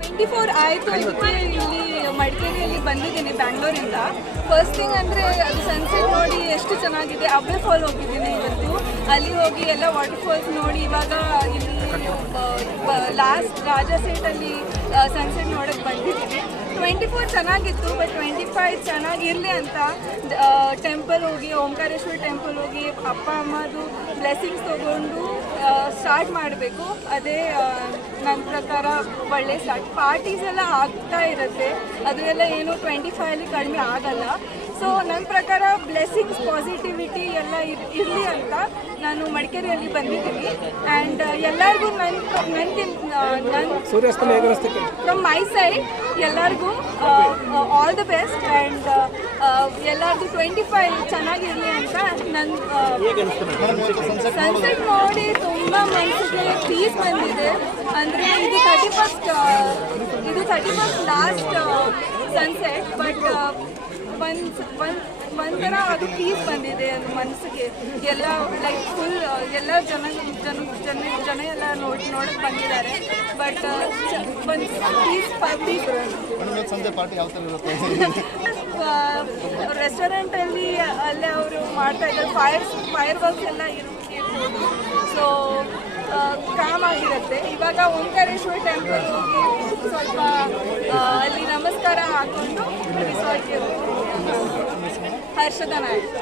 Twenty four ಆಯಿತು. ಇಲ್ಲಿ ಮಡಿಕೇರಿಯಲ್ಲಿ ಬಂದಿದ್ದೀನಿ ಬ್ಯಾಂಗ್ಳೂರಿಂದ. ಫಸ್ಟ್ ಥಿಂಗ್ ಅಂದರೆ ಅದು ಸನ್ಸೆಟ್ ನೋಡಿ ಎಷ್ಟು ಚೆನ್ನಾಗಿದೆ. ಅಬ್ಬೆ ಫಾಲ್ ಹೋಗಿದ್ದೀನಿ ಇವತ್ತು. ಅಲ್ಲಿ ಹೋಗಿ ಎಲ್ಲ ವಾಟರ್ ಫಾಲ್ಸ್ ನೋಡಿ, ಇವಾಗ ಇಲ್ಲಿ ಲಾಸ್ಟ್ ರಾಜಾ ಸೀಟಲ್ಲಿ ಸನ್ಸೆಟ್ ನೋಡೋಕ್ಕೆ ಬಂದಿದ್ದೀನಿ. ಟ್ವೆಂಟಿ ಫೋರ್ ಚೆನ್ನಾಗಿತ್ತು ಬಟ್ ಟ್ವೆಂಟಿ ಫೈವ್ ಚೆನ್ನಾಗಿರಲಿ ಅಂತ ಟೆಂಪಲ್ ಹೋಗಿ, ಓಂಕಾರೇಶ್ವರ ಟೆಂಪಲ್ ಹೋಗಿ, ಅಪ್ಪ, ಅಮ್ಮದು ಬ್ಲೆಸ್ಸಿಂಗ್ಸ್ ತೊಗೊಂಡು ಸ್ಟಾರ್ಟ್ ಮಾಡಬೇಕು. ಅದೇ ನನ್ನ ಪ್ರಕಾರ ಒಳ್ಳೆ ಸ್ಟಾರ್ಟ್ ಪಾರ್ಟೀಸ್ ಎಲ್ಲ ಆಗ್ತಾ ಇರುತ್ತೆ. ಎಲ್ಲ ಏನು ಟ್ವೆಂಟಿ ಫೈವಲ್ಲಿ ಕಡಿಮೆ ಆಗಲ್ಲ. ಸೊ ನನ್ನ ಪ್ರಕಾರ ಬ್ಲೆಸ್ಸಿಂಗ್ಸ್ ಪಾಸಿಟಿವಿಟಿ ಎಲ್ಲ ಇರಲಿ ಅಂತ ನಾನು ಮಡಿಕೇರಿಯಲ್ಲಿ ಬಂದಿದ್ದೀನಿ. ಆ್ಯಂಡ್ ಎಲ್ಲರಿಗೂ ನನ್ನ ನನ್ನ ಫ್ರಮ್ ಮೈ ಸೈಡ್ ಎಲ್ಲರಿಗೂ ಆಲ್ ದ ಬೆಸ್ಟ್ ಆ್ಯಂಡ್ ಎಲ್ಲರಿಗೂ ಟ್ವೆಂಟಿ ಫೈವ್ ಚೆನ್ನಾಗಿರಲಿ ಅಂತ ನನ್ನ ಸನ್ಸೆಟ್ ನೋಡಿ ತುಂಬ ಮನಸ್ಸಿಗೆ ಪೀಸ್ ಬಂದಿದೆ. ಅಂದರೆ ಇದು ತರ್ಟಿ ಫಸ್ಟ್ ಇದು thirty first last sunset but ಒಂದು ಒಂದು ಒಂಥರ ಅದು ಪೀಸ್ ಬಂದಿದೆ ಅದು ಮನಸ್ಸಿಗೆ. ಎಲ್ಲ ಲೈಕ್ ಫುಲ್ ಎಲ್ಲ ಜನ ಜನ ಜನ ಜನ ಎಲ್ಲ ನೋಡಿ ನೋಡಕ್ಕೆ ಬಂದಿದ್ದಾರೆ. ಬಟ್ ಒಂದು ಪೀಸ್ ಪೀಸ್ ಸಂಜೆ ಪಾರ್ಟಿ ಯಾವ ಥರ ಇರುತ್ತೆ? ರೆಸ್ಟೋರೆಂಟಲ್ಲಿ ಅಲ್ಲೇ ಅವರು ಮಾಡ್ತಾ ಇದ್ದಾರೆ. ಫೈರ್ ಫೈರ್ ವರ್ಕ್ಸ್ ಎಲ್ಲ ಇರ್- ಇರ್ಬೋದು ಸೊ ಕಾಮ್ ಆಗಿರುತ್ತೆ ಇವಾಗ ಓಂಕಾರೇಶ್ವರ ಟೆಂಪಲ್ ಹೋಗಿ ಸ್ವಲ್ಪ ಅಲ್ಲಿ ನಮಸ್ಕಾರ ಹಾಕೊಂಡು ರಿಸಾರ್ಟ್ಗೆ ಹೋಗಿ ಹರ್ಷದ ನಾಯಕ್.